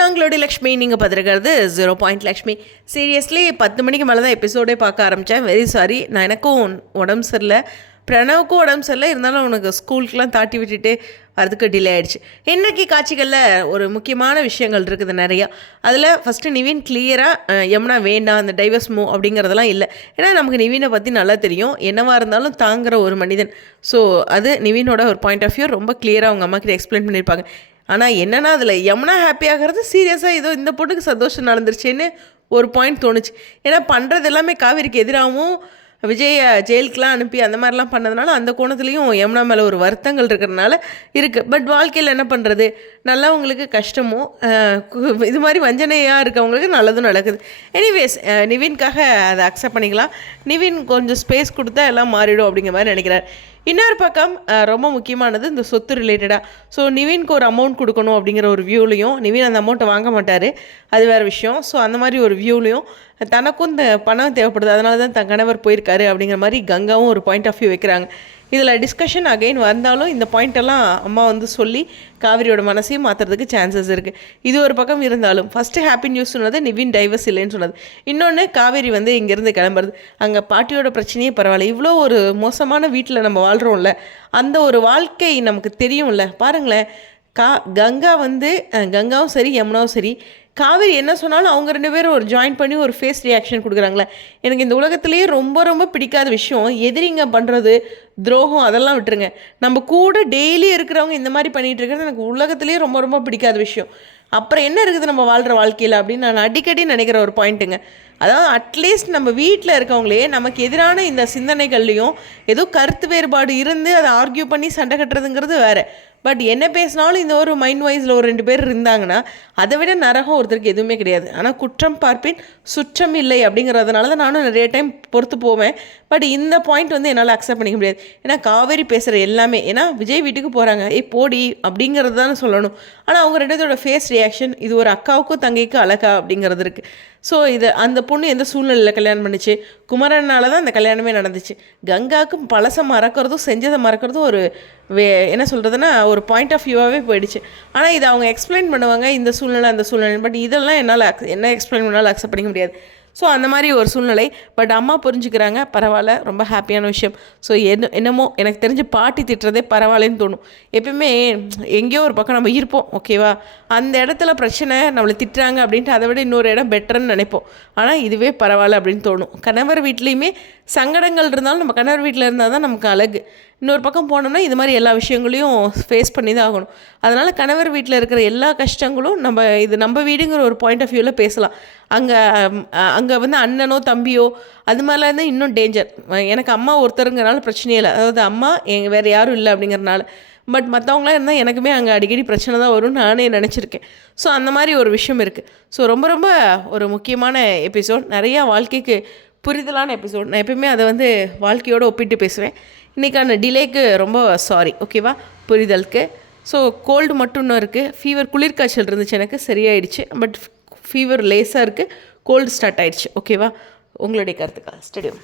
நாங்களோட லக்ஷ்மி. நீங்கள் பார்த்துருக்கிறது 0 லக்ஷ்மி. சீரியஸ்லி 10 மணிக்கு மேலே தான் எபிசோடே பார்க்க ஆரம்பித்தேன். Very sorry. நான் எனக்கும் உடம்பு சரியில்லை, பிரணவுக்கும் உடம்பு சரியில்லை. இருந்தாலும் அவனுக்கு ஸ்கூலுக்கெலாம் தாட்டி விட்டுட்டு அதுக்கு டிலே ஆகிடுச்சு. இன்றைக்கி காட்சிகளில் ஒரு முக்கியமான விஷயங்கள் இருக்குது நிறையா. அதில் ஃபஸ்ட்டு நிவின் கிளியராக யமுனா வேண்டாம், அந்த டைவர்ஸ் மூவ் அப்படிங்கிறதெல்லாம் இல்லை. ஏன்னா நமக்கு நிவினை பற்றி நல்லா தெரியும், என்னவாக இருந்தாலும் தாங்குகிற ஒரு மனிதன். ஸோ அது நிவினோட ஒரு பாயிண்ட் ஆஃப் வியூ ரொம்ப கிளியராக அவங்க அம்மா கிட்ட எக்ஸ்பிளைன் பண்ணியிருப்பாங்க. ஆனால் என்னென்னா அதில் யமுனா ஹாப்பி ஆகிறது சீரியஸாக ஏதோ இந்த பொண்ணுக்கு சந்தோஷம் நடந்துருச்சுன்னு ஒரு பாயிண்ட் தோணுச்சு. ஏன்னா பண்ணுறது எல்லாமே காவேரிக்கு எதிராகவும் விஜய் ஜெயிலுக்கெலாம் அனுப்பி அந்த மாதிரிலாம் பண்ணதுனால அந்த கோணத்துலேயும் யமுனா மேலே ஒரு வருத்தங்கள் இருக்கிறதுனால இருக்குது. பட் வாழ்க்கையில் என்ன பண்ணுறது, நல்லவங்களுக்கு கஷ்டமும் இது மாதிரி வஞ்சனையாக இருக்கவங்களுக்கு நல்லதும் நடக்குது. எனிவேஸ் நிவின்காக அதை அக்செப்ட் பண்ணிக்கலாம். நிவின் கொஞ்சம் ஸ்பேஸ் கொடுத்தா எல்லாம் மாறிடும் அப்படிங்கிற மாதிரி நினைக்கிறார். இன்னொரு பக்கம் ரொம்ப முக்கியமானது இந்த சொத்து ரிலேட்டடாக. ஸோ நிவின்க்கு ஒரு அமௌண்ட் கொடுக்கணும் அப்படிங்கிற ஒரு வியூலையும், நிவின் அந்த அமௌண்ட்டை வாங்க மாட்டார், அது வேறு விஷயம். ஸோ அந்த மாதிரி ஒரு வியூலையும் தனக்கும் இந்த பணம் தேவைப்படுது, அதனால தான் தன் கணவர் போயிருக்காரு அப்படிங்கிற மாதிரி கங்காவும் ஒரு பாயிண்ட் ஆஃப் வியூ வைக்கிறாங்க. இதில் டிஸ்கஷன் அகைன் வந்தாலும் இந்த பாயிண்டெல்லாம் அம்மா வந்து சொல்லி காவிரியோட மனசையும் மாற்றுறதுக்கு சான்சஸ் இருக்குது. இது ஒரு பக்கம் இருந்தாலும் ஃபஸ்ட்டு ஹாப்பி நியூஸ் சொன்னது நிவின் டைவர்ஸ் இல்லைன்னு சொன்னது. இன்னொன்று காவேரி வந்து இங்கேருந்து கிளம்புறது. அங்கே பாட்டியோட பிரச்சனையே பரவாயில்ல, இவ்வளோ ஒரு மோசமான வீட்டில் நம்ம வாழ்கிறோம்ல, அந்த ஒரு வாழ்க்கை நமக்கு தெரியும்ல. பாருங்களேன், கங்கா வந்து கங்காவும் சரி யமுனாவும் சரி, காவேரி என்ன சொன்னாலும் அவங்க 2 பேரும் ஒரு ஜாயின் பண்ணி ஒரு ஃபேஸ் ரியாக்ஷன் கொடுக்குறாங்களே. எனக்கு இந்த உலகத்துலேயே ரொம்ப ரொம்ப பிடிக்காத விஷயம் எதிரிங்க பண்ணுறது, துரோகம், அதெல்லாம் விட்டுருங்க. நம்ம கூட டெய்லி இருக்கிறவங்க இந்த மாதிரி பண்ணிகிட்டு இருக்கிறது எனக்கு உலகத்துலேயே ரொம்ப ரொம்ப பிடிக்காத விஷயம். அப்புறம் என்ன இருக்குது நம்ம வாழ்கிற வாழ்க்கையில் அப்படின்னு நான் அடிக்கடி நினைக்கிற ஒரு பாயிண்ட்டுங்க. அதாவது அட்லீஸ்ட் நம்ம வீட்டில் இருக்கவங்களே நமக்கு எதிரான இந்த சிந்தனைகள்லையும் ஏதோ கருத்து வேறுபாடு இருந்து அதை ஆர்கியூ பண்ணி சண்டை கட்டுறதுங்கிறது வேறு. பட் என்ன பேசினாலும் இந்த ஒரு மைண்ட் வைஸில் ஒரு 2 பேர் இருந்தாங்கன்னா அதை விட நரகம் ஒருத்தருக்கு எதுவுமே கிடையாது. ஆனால் குற்றம் பார்ப்பின் சுற்றம் இல்லை அப்படிங்கிறதுனால தான் நானும் நிறைய டைம் பொறுத்து போவேன். பட் இந்த பாயிண்ட் வந்து என்னால் அக்செப்ட் பண்ணிக்க முடியாது. ஏன்னா காவேரி பேசுகிற எல்லாமே, ஏன்னா விஜய் வீட்டுக்கு போகிறாங்க, போடி அப்படிங்கிறது தானே சொல்லணும். ஆனால் அவங்க 2 பேரோட ஃபேஸ் ரியாக்ஷன், இது ஒரு அக்காவுக்கும் தங்கைக்கும் அழகா அப்படிங்கிறது இருக்குது. ஸோ இது அந்த பொண்ணு எந்த சூழ்நிலையில் கல்யாணம் பண்ணிச்சு, குமரனால தான் அந்த கல்யாணமே நடந்துச்சு. கங்காவுக்கும் பழசை மறக்கிறதும் செஞ்சதை மறக்கிறதும் ஒரு என்ன சொல்கிறதுனா ஒரு பாயிண்ட் ஆஃப் வியூவாகவே போயிடுச்சு. ஆனால் இதை அவங்க எக்ஸ்பிளைன் பண்ணுவாங்க, இந்த சூழ்நிலை அந்த சூழ்நிலை. பட் இதெல்லாம் என்னால் என்ன எக்ஸ்பிளைன் பண்ணாலும் அக்செப்ட் பண்ணிக்க முடியாது. ஸோ அந்த மாதிரி ஒரு சூழ்நிலை. பட் அம்மா புரிஞ்சுக்கிறாங்க, பரவாயில்ல, ரொம்ப ஹாப்பியான விஷயம். ஸோ என்னமோ எனக்கு தெரிஞ்சு பாட்டி திட்டுறதே பரவாயில்லன்னு தோணும். எப்பயுமே எங்கேயோ ஒரு பக்கம் நம்ம இருப்போம், ஓகேவா, அந்த இடத்துல பிரச்சனை நம்மளை திட்டுறாங்க அப்படின்ட்டு அதை விட இன்னொரு இடம் பெட்டர்ன்னு நினைப்போம். ஆனால் இதுவே பரவாயில்ல அப்படின்னு தோணும். கணவர் வீட்லேயுமே சங்கடங்கள் இருந்தாலும் நம்ம கணவர் வீட்டில் இருந்தால் தான் நமக்கு அழகு. இன்னொரு பக்கம் போனோம்னா இது மாதிரி எல்லா விஷயங்களையும் ஃபேஸ் பண்ணி தான் ஆகணும். அதனால் கணவர் வீட்டில் இருக்கிற எல்லா கஷ்டங்களும் நம்ம வீடுங்கிற ஒரு பாயிண்ட் ஆஃப் வியூவில் பேசலாம். அங்கே வந்து அண்ணனோ தம்பியோ அது மாதிரிலாம் இருந்தால் இன்னும் டேஞ்சர். எனக்கு அம்மா ஒருத்தருங்கிறனால பிரச்சனையே இல்லை, அதாவது அம்மா வேறு யாரும் இல்லை அப்படிங்கிறனால. பட் மற்றவங்களாம் இருந்தால் எனக்குமே அங்கே அடிக்கடி பிரச்சனை தான் வரும்னு நானே நினச்சிருக்கேன். ஸோ அந்த மாதிரி ஒரு விஷயம் இருக்குது. ஸோ ரொம்ப ரொம்ப ஒரு முக்கியமான எபிசோட், நிறையா வாழ்க்கைக்கு புரிதலான எபிசோட். நான் எப்பயுமே அதை வந்து வாழ்க்கையோடு ஒப்பிட்டு பேசுவேன். இன்றைக்கான டிலேக்கு ரொம்ப சாரி, ஓகேவா, புரிதலுக்கு. ஸோ கோல்டு மட்டும் இன்னும் இருக்குது. ஃபீவர், குளிர்காய்ச்சல் இருந்துச்சு, எனக்கு சரியாயிடுச்சு. பட் ஃபீவர் லேஸாக இருக்குது, கோல்டு ஸ்டார்ட் ஆகிடுச்சு, ஓகேவா. உங்களுடைய கருத்துக்கா ஸ்டேடியம்.